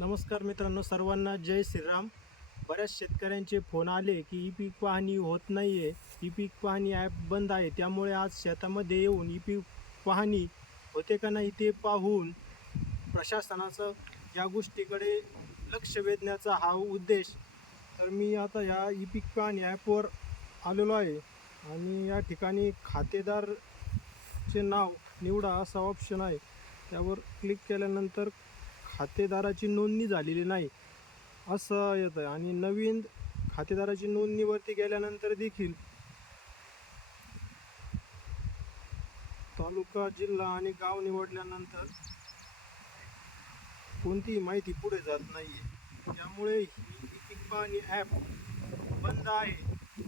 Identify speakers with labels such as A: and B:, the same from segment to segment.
A: नमस्कार मित्रांनो सर्वांना जय श्रीराम. बऱ्याच शेतकऱ्यांचे फोन आले की ई पीक पाहणी होत नाही आहे ई पीक पाहणी ॲप बंद आहे त्यामुळे आज शेतामध्ये येऊन ई पीक पाहणी होते का नाही ते पाहून प्रशासनाचं या गोष्टीकडे लक्ष वेधण्याचा हा उद्देश. तर मी आता या ई पीक पाहणी ॲपवर आलेलो आहे आणि या ठिकाणी खातेदारचे नाव निवडा असा ऑप्शन आहे. त्यावर क्लिक केल्यानंतर खातेदाराची नोंदणी झालेली नाही. असं येतं आहे आणि नवीन खातेदाराची नोंदणीवरती गेल्यानंतर देखील तालुका जिल्हा आणि गाव निवडल्यानंतर कोणतीही माहिती पुढे जात नाही आहे त्यामुळे ही पीक ॲप बंद आहे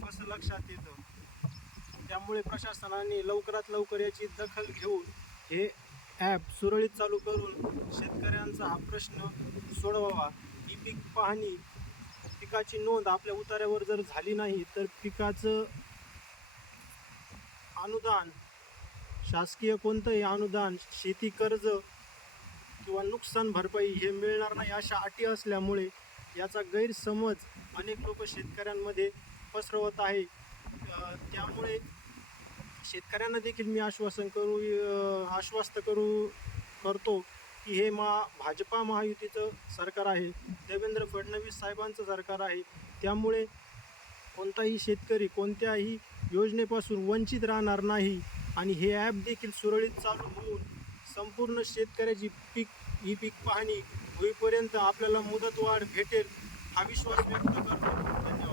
A: असं लक्षात येतं. त्यामुळे प्रशासनाने लवकरात लवकर याची दखल घेऊन हे ॲप सुरळीत चालू करून शेतकऱ्यांचा हा प्रश्न सोडवावा. ही पीक पाहणी पिकाची नोंद आपल्या उतार्यावर जर झाली नाही तर पिकाचं अनुदान शासकीय कोणतंही अनुदान शेती कर्ज किंवा नुकसान भरपाई हे मिळणार नाही अशा अटी असल्यामुळे याचा गैरसमज अनेक लोक शेतकऱ्यांमध्ये पसरवत आहे. त्यामुळे शेतकऱ्यांना देखील मी आश्वासन करू आश्वस्त करू करतो की हे मा भाजपा महायुतीचं सरकार आहे देवेंद्र फडणवीस साहेबांचं सरकार आहे. त्यामुळे कोणताही शेतकरी कोणत्याही योजनेपासून वंचित राहणार नाही आणि हे ॲप देखील सुरळीत चालू होऊन संपूर्ण शेतकऱ्याची पीक ही पीक पाहणी होईपर्यंत आपल्याला मुदतवाढ भेटेल हा विश्वास व्यक्त करतो. धन्यवाद.